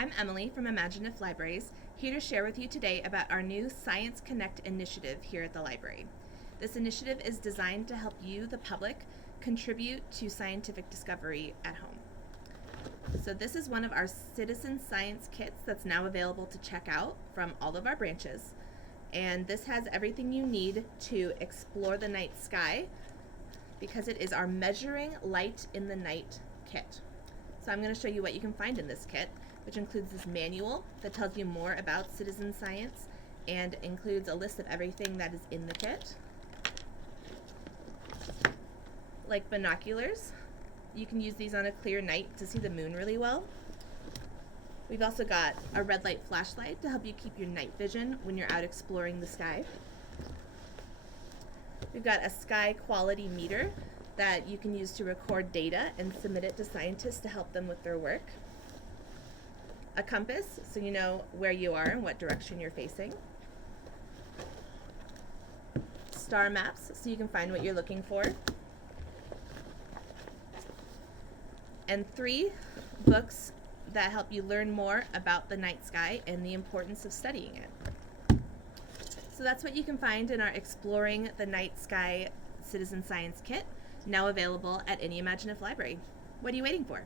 I'm Emily from ImagineIF Libraries, here to share with you today about our new Science Connect initiative here at the library. This initiative is designed to help you, the public, contribute to scientific discovery at home. So this is one of our citizen science kits that's now available to check out from all of our branches. And this has everything you need to explore the night sky because it is our Measuring Light in the Night kit. So I'm going to show you what you can find in this kit, which includes this manual that tells you more about citizen science and includes a list of everything that is in the kit. Like binoculars, you can use these on a clear night to see the moon really well. We've also got a red light flashlight to help you keep your night vision when you're out exploring the sky. We've got a sky quality meter that you can use to record data and submit it to scientists to help them with their work. A compass, so you know where you are and what direction you're facing. Star maps, so you can find what you're looking for. And 3 books that help you learn more about the night sky and the importance of studying it. So that's what you can find in our Exploring the Night Sky Citizen Science Kit, now available at any ImagineIF library. What are you waiting for?